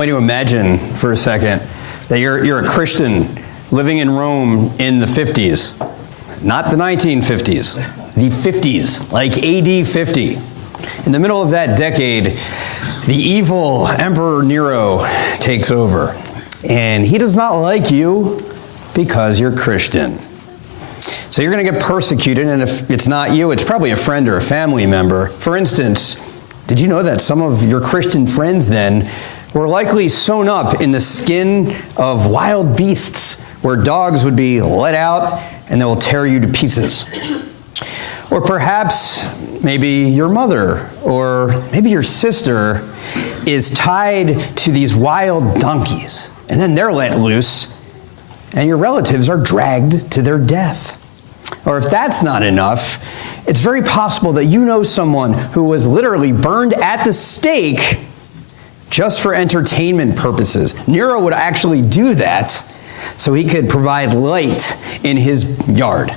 want you to imagine for a second that you're a Christian living in Rome in the 50s. Not the 1950s, the 50s, like AD 50. In the middle of that decade, the evil Emperor Nero takes over. And he does not like you because you're Christian. So you're going to get persecuted, and if it's not you, it's probably a friend or a family member. For instance, did you know that some of your Christian friends then were likely sewn up in the skin of wild beasts, where dogs would be let out and they will tear you to pieces? Or perhaps maybe your mother or maybe your sister is tied to these wild donkeys, and then they're let loose, and your relatives are dragged to their death. Or if that's not enough, it's very possible that you know someone who was literally burned at the stake just for entertainment purposes. Nero would actually do that so he could provide light in his yard.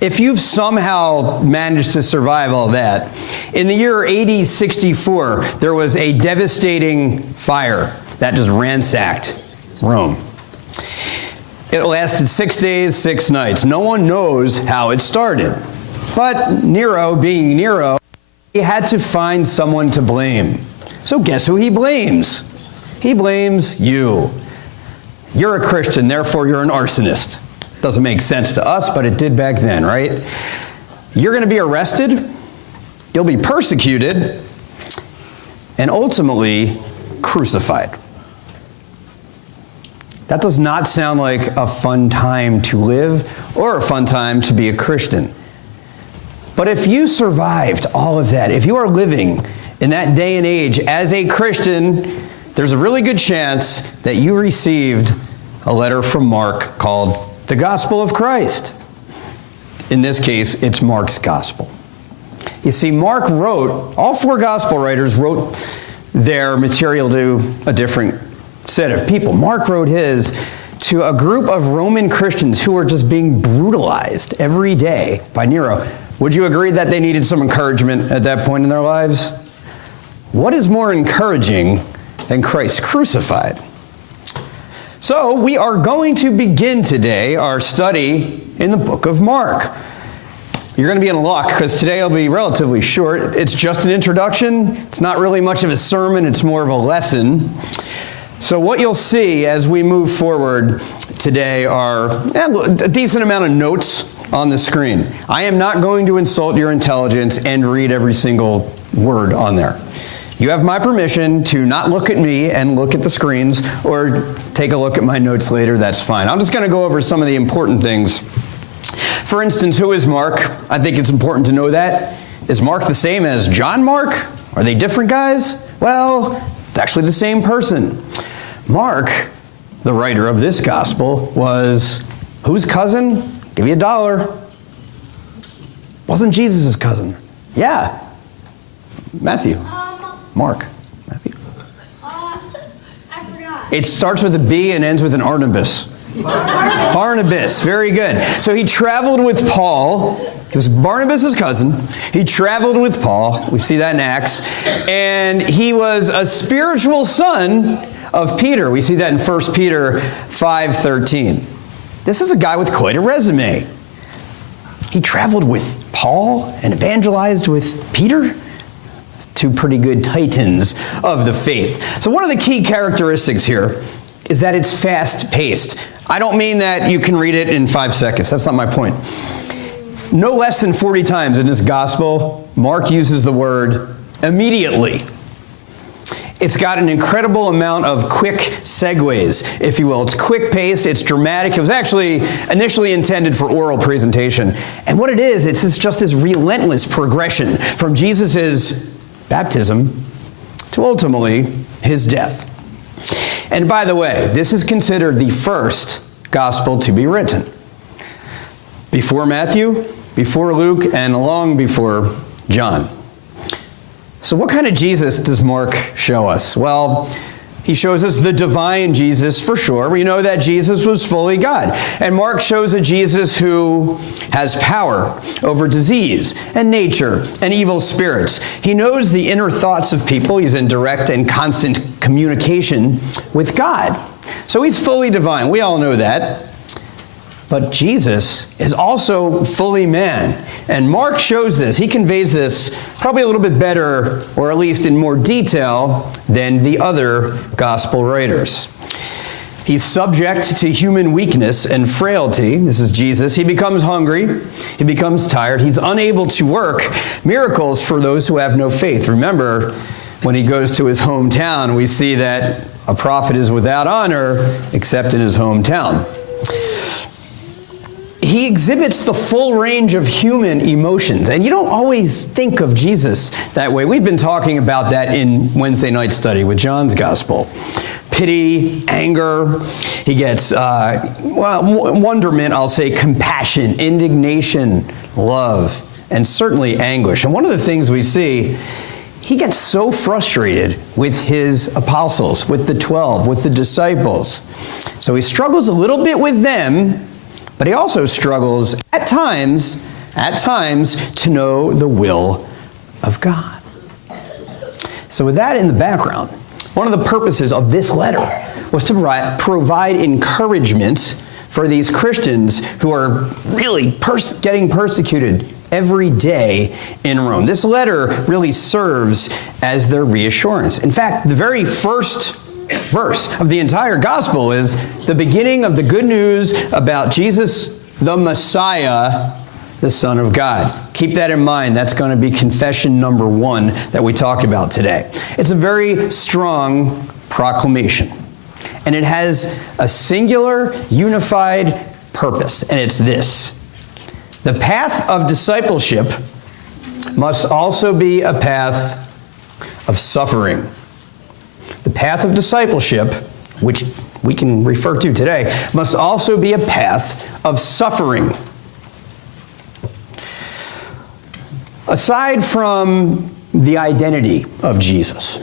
If you've somehow managed to survive all that, in the year AD 64, there was a devastating fire that just ransacked Rome. It lasted 6 days, 6 nights. No one knows how it started. But Nero, being Nero, he had to find someone to blame. So guess who he blames? He blames you. You're a Christian, therefore you're an arsonist. Doesn't make sense to us, but it did back then, right? You're going to be arrested, you'll be persecuted, and ultimately crucified. That does not sound like a fun time to live or a fun time to be a Christian. But if you survived all of that, if you are living in that day and age as a Christian, there's a really good chance that you received a letter from Mark called the Gospel of Christ. In this case, it's Mark's Gospel. You see, Mark wrote, all 4 Gospel writers wrote their material to a different set of people. Mark wrote his to a group of Roman Christians who were just being brutalized every day by Nero. Would you agree that they needed some encouragement at that point in their lives? What is more encouraging than Christ crucified? So we are going to begin today our study in the book of Mark. You're going to be in luck because today will be relatively short. It's just an introduction. It's not really much of a sermon. It's more of a lesson. So what you'll see as we move forward today are a decent amount of notes on the screen. I am not going to insult your intelligence and read every single word on there. You have my permission to not look at me and look at the screens, or take a look at my notes later. That's fine. I'm just going to go over some of the important things. For instance, who is Mark? I think it's important to know that. Is Mark the same as John Mark? Are they different guys? Well, it's actually the same person. Mark, the writer of this gospel, was whose cousin? Give you $1. Wasn't Jesus' cousin? Yeah. Matthew. Mark. Matthew. I forgot. It starts with a B and ends with an Barnabas. Barnabas, very good. So he traveled with Paul. He was Barnabas' cousin. He traveled with Paul. We see that in Acts. And he was a spiritual son of Peter. We see that in 1 Peter 5:13. This is a guy with quite a resume. He traveled with Paul and evangelized with Peter. Two pretty good titans of the faith. So one of the key characteristics here is that it's fast-paced. I don't mean that you can read it in 5 seconds. That's not my point. No less than 40 times in this gospel, Mark uses the word immediately. It's got an incredible amount of quick segues, if you will. It's quick-paced, it's dramatic. It was actually initially intended for oral presentation. And what it is, it's just this relentless progression from Jesus' baptism to ultimately his death. And by the way, this is considered the first gospel to be written. Before Matthew, before Luke, and long before John. So what kind of Jesus does Mark show us? Well, He shows us the divine Jesus for sure. We know that Jesus was fully God. And Mark shows a Jesus who has power over disease and nature and evil spirits. He knows the inner thoughts of people. He's in direct and constant communication with God. So he's fully divine. We all know that. But Jesus is also fully man. And Mark shows this. He conveys this probably a little bit better, or at least in more detail, than the other gospel writers. He's subject to human weakness and frailty. This is Jesus. He becomes hungry. He becomes tired. He's unable to work miracles for those who have no faith. Remember, when he goes to his hometown, we see that a prophet is without honor except in his hometown. He exhibits the full range of human emotions, and you don't always think of Jesus that way. We've been talking about that in Wednesday night study with John's Gospel. Pity, anger, he gets wonderment, I'll say, compassion, indignation, love, and certainly anguish. And one of the things we see, he gets so frustrated with his apostles, with the 12, with the disciples. So he struggles a little bit with them, but he also struggles at times to know the will of God. So with that in the background, one of the purposes of this letter was to provide encouragement for these Christians who are really getting persecuted every day in Rome. This letter really serves as their reassurance. In fact, the very first verse of the entire gospel is the beginning of the good news about Jesus, the Messiah, the Son of God. Keep that in mind. That's going to be confession number 1 that we talk about today. It's a very strong proclamation, and it has a singular, unified purpose, and it's this: the path of discipleship must also be a path of suffering. The path of discipleship, which we can refer to today, must also be a path of suffering. Aside from the identity of Jesus,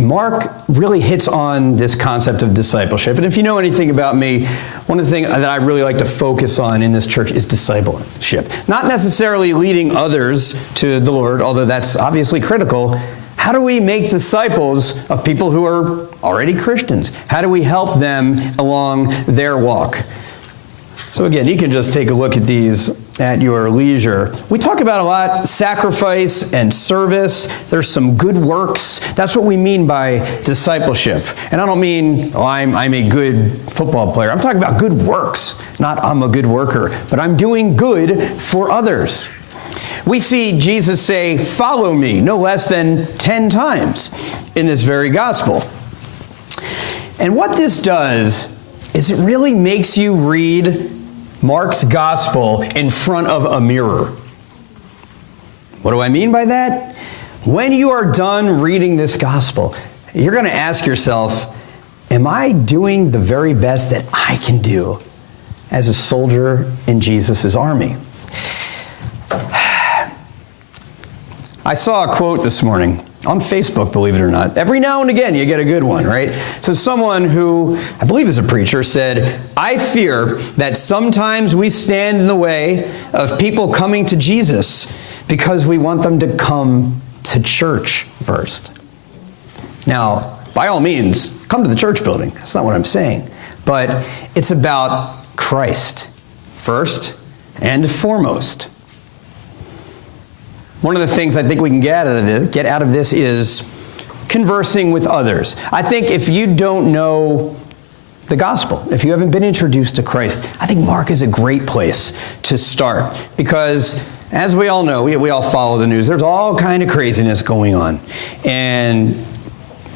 Mark really hits on this concept of discipleship. And if you know anything about me, one of the things that I really like to focus on in this church is discipleship. Not necessarily leading others to the Lord, although that's obviously critical. How do we make disciples of people who are already Christians? How do we help them along their walk? So again, you can just take a look at these at your leisure. We talk about a lot sacrifice and service. There's some good works. That's what we mean by discipleship. And I don't mean, I'm a good football player. I'm talking about good works, not I'm a good worker, but I'm doing good for others. We see Jesus say, "Follow me," no less than 10 times in this very gospel. And what this does is it really makes you read Mark's gospel in front of a mirror. What do I mean by that? When you are done reading this gospel, you're going to ask yourself, am I doing the very best that I can do as a soldier in Jesus' army? I saw a quote this morning on Facebook, believe it or not. Every now and again, you get a good one, right? So someone who I believe is a preacher said, "I fear that sometimes we stand in the way of people coming to Jesus because we want them to come to church first." Now, by all means, come to the church building. That's not what I'm saying. But it's about Christ first and foremost. One of the things I think we can get out of this is conversing with others. I think if you don't know the gospel, if you haven't been introduced to Christ, I think Mark is a great place to start. Because as we all know, we all follow the news, there's all kind of craziness going on. And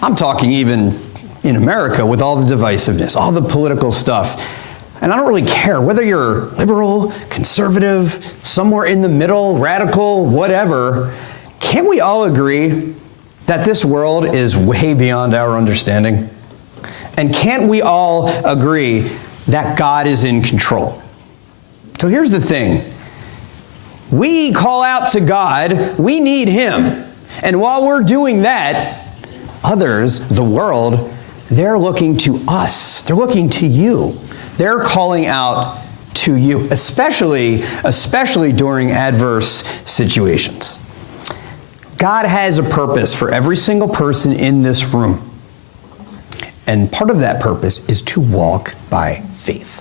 I'm talking even in America with all the divisiveness, all the political stuff. And I don't really care whether you're liberal, conservative, somewhere in the middle, radical, whatever. Can't we all agree that this world is way beyond our understanding? And can't we all agree that God is in control? So here's the thing. We call out to God. We need Him. And while we're doing that, others, the world, they're looking to us. They're looking to you. They're calling out to you, especially during adverse situations. God has a purpose for every single person in this room. And part of that purpose is to walk by faith.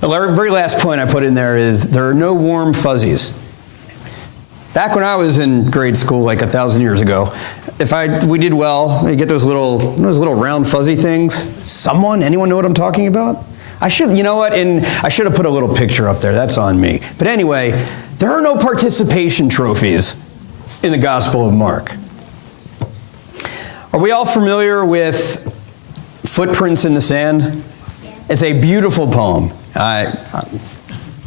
The very last point I put in there is there are no warm fuzzies. Back when I was in grade school, like 1,000 years ago, we did well, you get those little round fuzzy things. Anyone know what I'm talking about? You know what? And I should have put a little picture up there. That's on me. But anyway, there are no participation trophies in the Gospel of Mark. Are we all familiar with Footprints in the Sand? It's a beautiful poem. I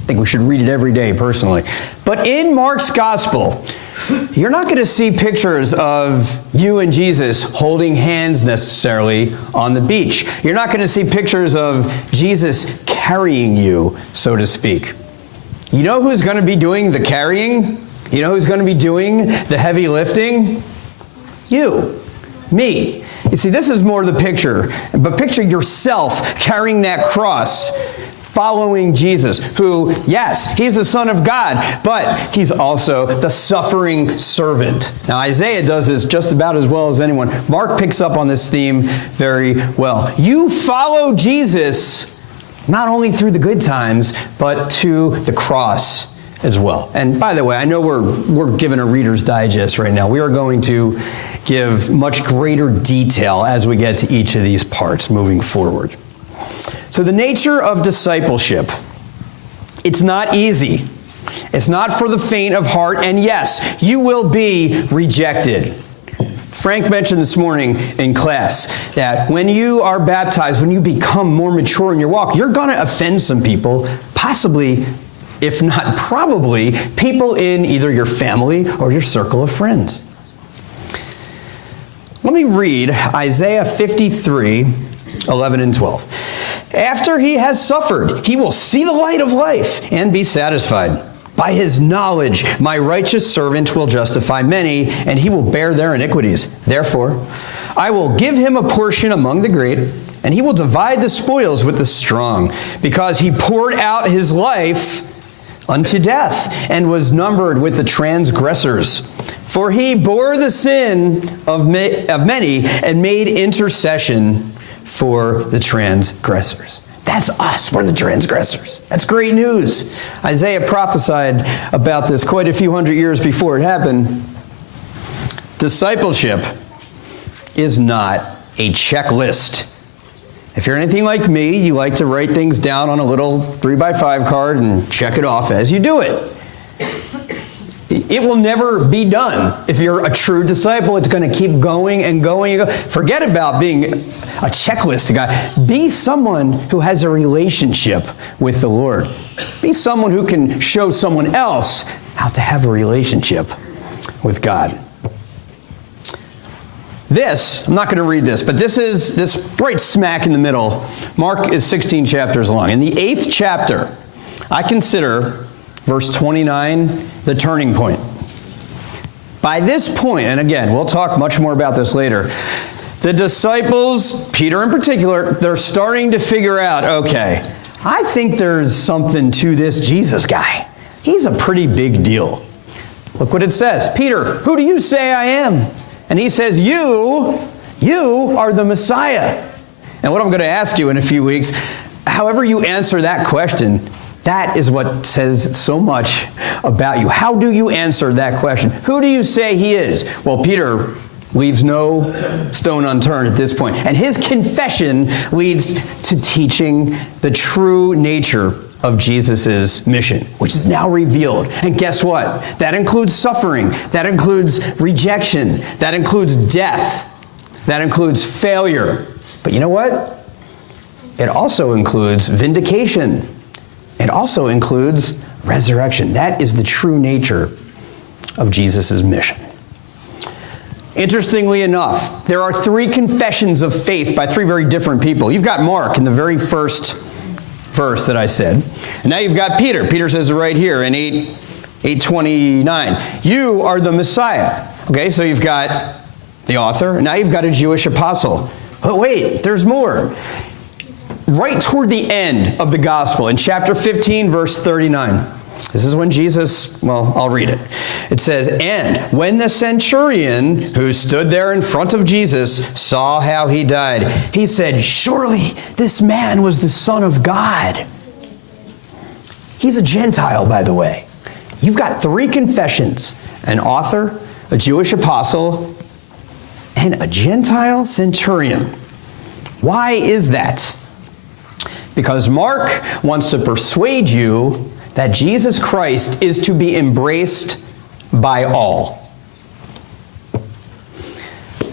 think we should read it every day, personally. But in Mark's Gospel, you're not going to see pictures of you and Jesus holding hands necessarily on the beach. You're not going to see pictures of Jesus carrying you, so to speak. You know who's going to be doing the carrying? You know who's going to be doing the heavy lifting? You. Me. You see, this is more the picture, but picture yourself carrying that cross, following Jesus, who, yes, he's the Son of God, but he's also the suffering servant. Now, Isaiah does this just about as well as anyone. Mark picks up on this theme very well. You follow Jesus not only through the good times, but to the cross as well. And by the way, I know we're given a Reader's Digest right now. We are going to give much greater detail as we get to each of these parts moving forward. So the nature of discipleship, it's not easy. It's not for the faint of heart, and yes, you will be rejected. Frank mentioned this morning in class that when you are baptized, when you become more mature in your walk, you're going to offend some people, possibly, if not probably, people in either your family or your circle of friends. Let me read Isaiah 53, 11 and 12. After he has suffered, he will see the light of life and be satisfied. By his knowledge, my righteous servant will justify many, and he will bear their iniquities. Therefore, I will give him a portion among the great, and he will divide the spoils with the strong, because he poured out his life unto death, and was numbered with the transgressors. For he bore the sin of many, and made intercession for the transgressors. That's us. We're the transgressors. That's great news. Isaiah prophesied about this quite a few hundred years before it happened. Discipleship is not a checklist. If you're anything like me, you like to write things down on a little 3x5 card and check it off as you do it. It will never be done. If you're a true disciple, it's going to keep going and going and going. Forget about being a checklist guy. Be someone who has a relationship with the Lord. Be someone who can show someone else how to have a relationship with God. I'm not going to read this, but this is this right smack in the middle. Mark is 16 chapters long. In the 8th chapter, I consider verse 29 the turning point. By this point, and again, we'll talk much more about this later, the disciples, Peter in particular, they're starting to figure out, okay, I think there's something to this Jesus guy. He's a pretty big deal. Look what it says. Peter, who do you say I am? And he says, you are the Messiah. And what I'm going to ask you in a few weeks, however you answer that question, that is what says so much about you. How do you answer that question? Who do you say he is? Well, Peter leaves no stone unturned at this point. And his confession leads to teaching the true nature of Jesus' mission, which is now revealed. And guess what? That includes suffering. That includes rejection. That includes death. That includes failure. But you know what? It also includes vindication. It also includes resurrection. That is the true nature of Jesus' mission. Interestingly enough, there are 3 confessions of faith by 3 very different people. You've got Mark in the very first verse that I said. And now you've got Peter. Peter says it right here in 8:29. You are the Messiah. Okay, so you've got the author. Now you've got a Jewish apostle. But wait, there's more. Right toward the end of the gospel, in chapter 15, verse 39, this is when Jesus, well, I'll read it. It says, "And when the centurion who stood there in front of Jesus saw how he died, he said, 'Surely this man was the Son of God.'" He's a Gentile, by the way. You've got three confessions: an author, a Jewish apostle, and a Gentile centurion. Why is that? Because Mark wants to persuade you that Jesus Christ is to be embraced by all.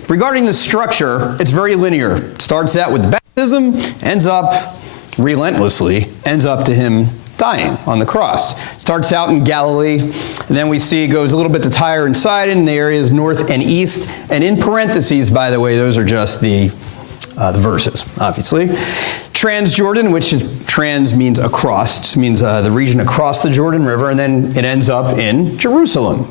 Regarding the structure, it's very linear. It starts out with baptism, ends up to him dying on the cross. It starts out in Galilee, and then we see it goes a little bit to Tyre and Sidon, the areas north and east, and in parentheses, by the way, those are just the verses, obviously. Transjordan, which is, trans means across, just means the region across the Jordan River, and then it ends up in Jerusalem.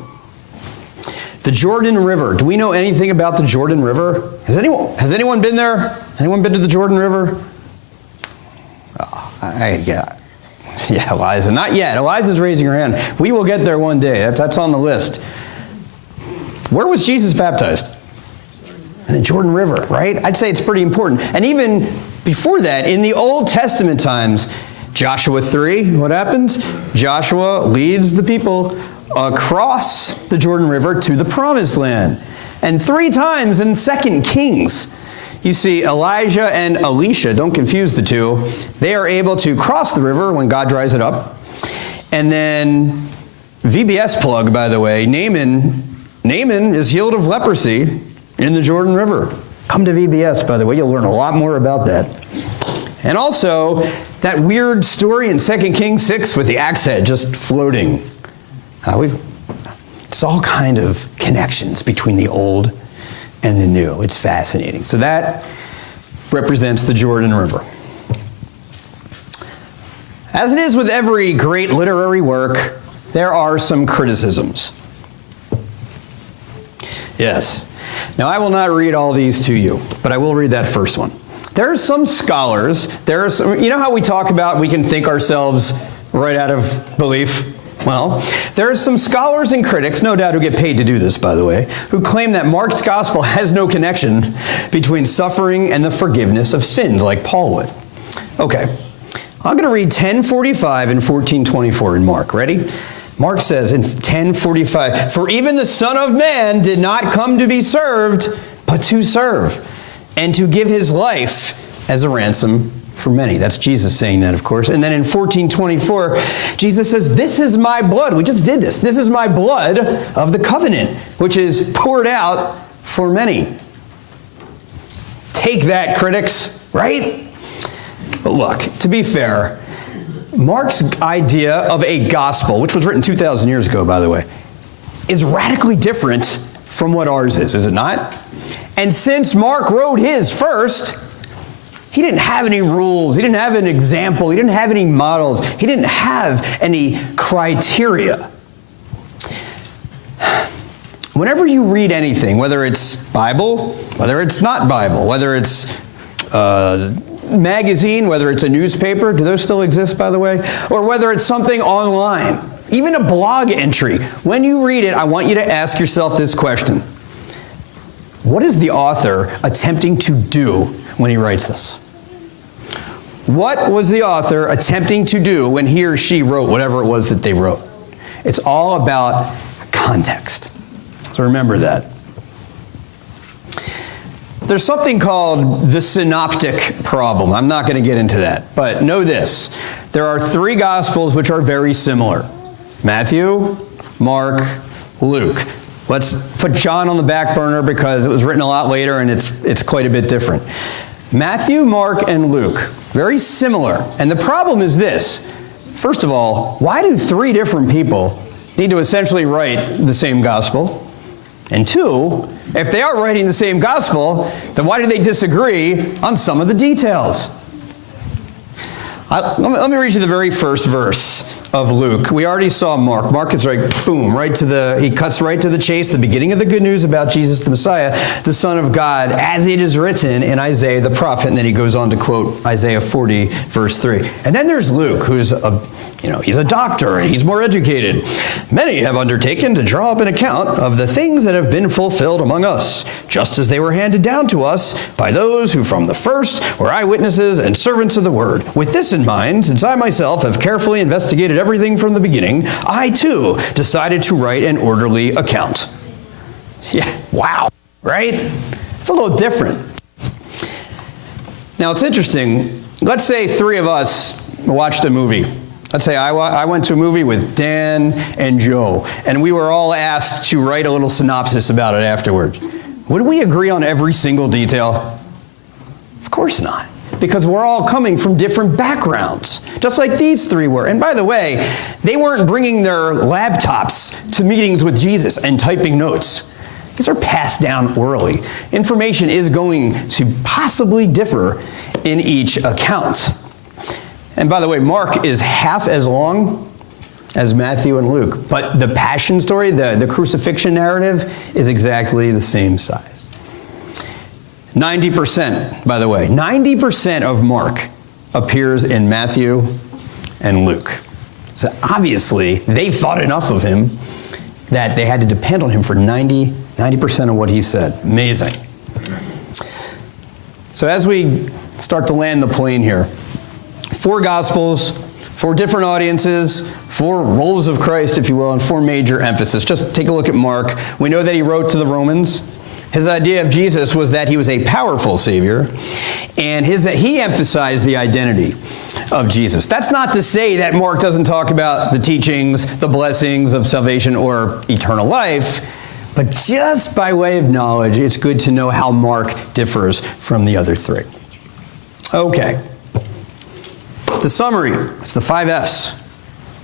The Jordan River. Do we know anything about the Jordan River? Has anyone been there? Anyone been to the Jordan River? Yeah, Eliza. Not yet. Eliza's raising her hand. We will get there one day. That's on the list. Where was Jesus baptized? In the Jordan River, right? I'd say it's pretty important. And even before that, in the Old Testament times, Joshua 3, what happens? Joshua leads the people across the Jordan River to the Promised Land. And 3 times in 2 Kings, you see Elijah and Elisha, don't confuse the two, they are able to cross the river when God dries it up. And then, VBS plug, by the way, Naaman is healed of leprosy in the Jordan River. Come to VBS, by the way, you'll learn a lot more about that. And also, that weird story in 2 Kings 6 with the axe head just floating. It's all kind of connections between the old and the new. It's fascinating. So that represents the Jordan River. As it is with every great literary work, there are some criticisms. Yes. Now, I will not read all these to you, but I will read that first one. There are some scholars, you know how we talk about we can think ourselves right out of belief? Well, there are some scholars and critics, no doubt who get paid to do this, by the way, who claim that Mark's gospel has no connection between suffering and the forgiveness of sins, like Paul would. Okay, I'm going to read 10:45 and 14:24 in Mark. Ready? Mark says in 10:45, "For even the Son of Man did not come to be served, but to serve, and to give his life as a ransom for many." That's Jesus saying that, of course. And then in 14:24, Jesus says, "This is my blood." We just did this. "This is my blood of the covenant, which is poured out for many." Take that, critics, right? But look, to be fair, Mark's idea of a gospel, which was written 2,000 years ago, by the way, is radically different from what ours is it not? And since Mark wrote his first, he didn't have any rules, he didn't have an example, he didn't have any models, he didn't have any criteria. Whenever you read anything, whether it's Bible, whether it's not Bible, whether it's magazine, whether it's a newspaper, do those still exist, by the way? Or whether it's something online, even a blog entry, when you read it, I want you to ask yourself this question. What is the author attempting to do when he writes this? What was the author attempting to do when he or she wrote whatever it was that they wrote? It's all about context. So remember that. There's something called the synoptic problem. I'm not going to get into that, but know this. There are 3 Gospels which are very similar. Matthew, Mark, Luke. Let's put John on the back burner because it was written a lot later and it's quite a bit different. Matthew, Mark, and Luke, very similar. And the problem is this. First of all, why do 3 different people need to essentially write the same gospel? And 2, if they are writing the same gospel, then why do they disagree on some of the details? Let me read you the very first verse of Luke. We already saw Mark. Mark is right, boom, he cuts right to the chase, the beginning of the good news about Jesus the Messiah, the Son of God, as it is written in Isaiah the prophet. And then he goes on to quote Isaiah 40, verse 3. And then there's Luke, who's he's a doctor and he's more educated. Many have undertaken to draw up an account of the things that have been fulfilled among us, just as they were handed down to us by those who from the first were eyewitnesses and servants of the word. With this in mind, since I myself have carefully investigated everything from the beginning, I too decided to write an orderly account. Yeah, wow, right? It's a little different. Now it's interesting. Let's say three of us watched a movie. Let's say I went to a movie with Dan and Joe, and we were all asked to write a little synopsis about it afterwards. Would we agree on every single detail? Of course not, because we're all coming from different backgrounds, just like these three were. And by the way, they weren't bringing their laptops to meetings with Jesus and typing notes. These are passed down orally. Information is going to possibly differ in each account. And by the way, Mark is half as long as Matthew and Luke, but the passion story, the crucifixion narrative, is exactly the same size. 90%, by the way, 90% of Mark appears in Matthew and Luke. So obviously, they thought enough of him that they had to depend on him for 90% of what he said. Amazing. So as we start to land the plane here, 4 Gospels, 4 different audiences, 4 roles of Christ, if you will, and 4 major emphasis. Just take a look at Mark. We know that he wrote to the Romans. His idea of Jesus was that he was a powerful Savior, and he emphasized the identity of Jesus. That's not to say that Mark doesn't talk about the teachings, the blessings of salvation or eternal life, but just by way of knowledge, it's good to know how Mark differs from the other 3. Okay. The summary, it's the 5 F's.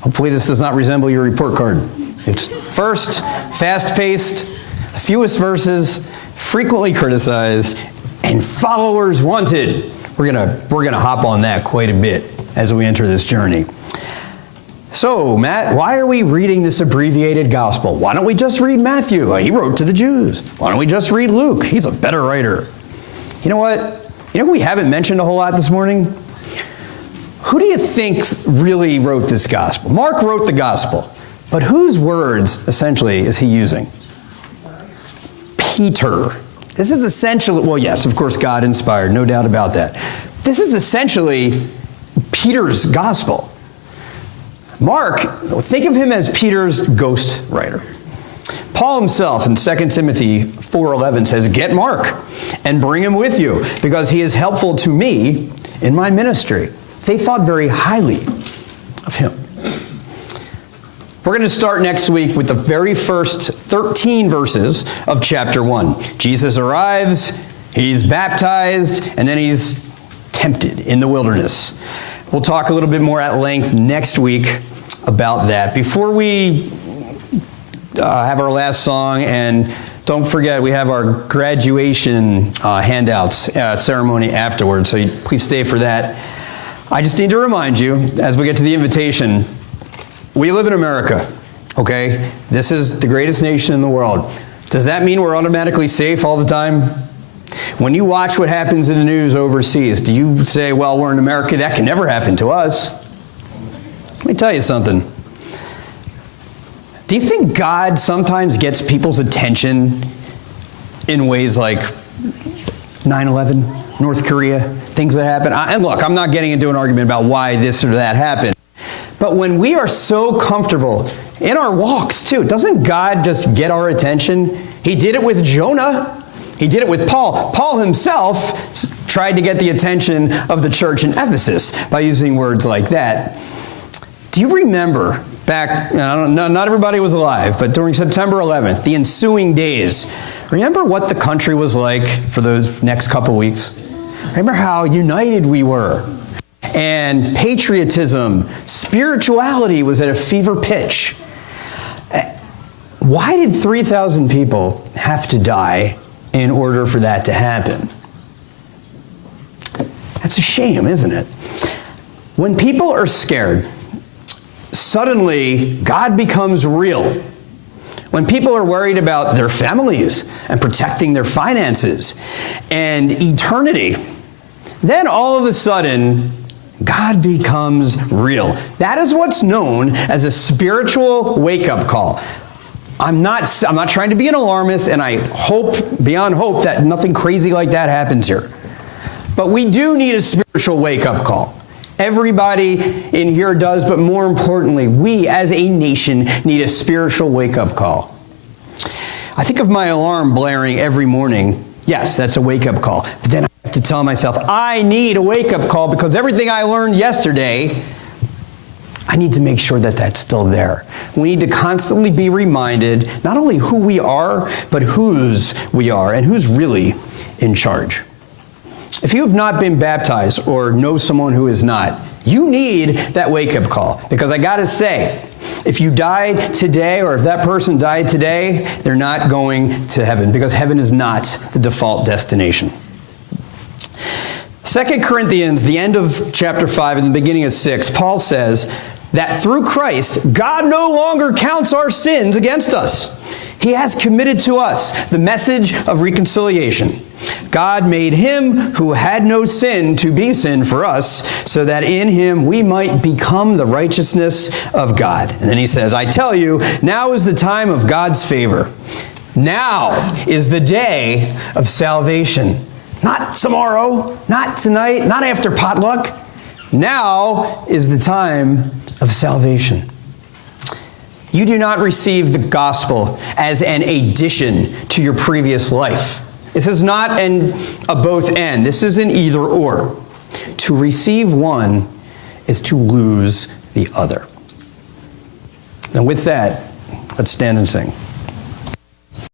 Hopefully this does not resemble your report card. It's first, fast-paced, fewest verses, frequently criticized, and followers wanted. We're gonna hop on that quite a bit as we enter this journey. So, Matt, why are we reading this abbreviated gospel? Why don't we just read Matthew? He wrote to the Jews. Why don't we just read Luke? He's a better writer. You know what? You know who we haven't mentioned a whole lot this morning? Who do you think really wrote this gospel? Mark wrote the gospel, but whose words, essentially, is he using? Peter. This is essentially, well, yes, of course, God inspired, no doubt about that. This is essentially Peter's gospel. Mark, think of him as Peter's ghost writer. Paul himself in 2 Timothy 4:11 says, "Get Mark and bring him with you, because he is helpful to me in my ministry." They thought very highly of him. We're going to start next week with the very first 13 verses of chapter 1. Jesus arrives, he's baptized, and then he's tempted in the wilderness. We'll talk a little bit more at length next week about that. Before we have our last song, and don't forget, we have our graduation handouts ceremony afterwards, so please stay for that. I just need to remind you, as we get to the invitation, we live in America, okay? This is the greatest nation in the world. Does that mean we're automatically safe all the time? When you watch what happens in the news overseas, do you say, well, we're in America, that can never happen to us? Let me tell you something. Do you think God sometimes gets people's attention in ways like 9/11, North Korea, things that happen? And look, I'm not getting into an argument about why this or that happened. But when we are so comfortable in our walks too, doesn't God just get our attention? He did it with Jonah. He did it with Paul. Paul himself tried to get the attention of the church in Ephesus by using words like that. Do you remember back, I don't know, not everybody was alive, but during September 11th, the ensuing days, remember what the country was like for those next couple weeks? Remember how united we were? And patriotism, spirituality was at a fever pitch. Why did 3,000 people have to die in order for that to happen? That's a shame, isn't it? When people are scared, suddenly God becomes real. When people are worried about their families and protecting their finances and eternity, then all of a sudden, God becomes real. That is what's known as a spiritual wake-up call. I'm not trying to be an alarmist, and I hope, beyond hope, that nothing crazy like that happens here. But we do need a spiritual wake-up call. Everybody in here does, but more importantly, we as a nation need a spiritual wake-up call. I think of my alarm blaring every morning. Yes, that's a wake-up call. But then I have to tell myself, I need a wake-up call because everything I learned yesterday, I need to make sure that that's still there. We need to constantly be reminded not only who we are, but whose we are and who's really in charge. If you have not been baptized or know someone who is not, you need that wake-up call. Because I gotta say, if you died today or if that person died today, they're not going to heaven because heaven is not the default destination. 2 Corinthians, the end of chapter 5 and the beginning of 6, Paul says that through Christ, God no longer counts our sins against us. He has committed to us the message of reconciliation. God made him who had no sin to be sin for us, so that in him we might become the righteousness of God. And then he says, I tell you, now is the time of God's favor. Now is the day of salvation. Not tomorrow, not tonight, not after potluck. Now is the time of salvation. You do not receive the gospel as an addition to your previous life. This is not a both and. This is an either or. To receive one is to lose the other. And with that, let's stand and sing.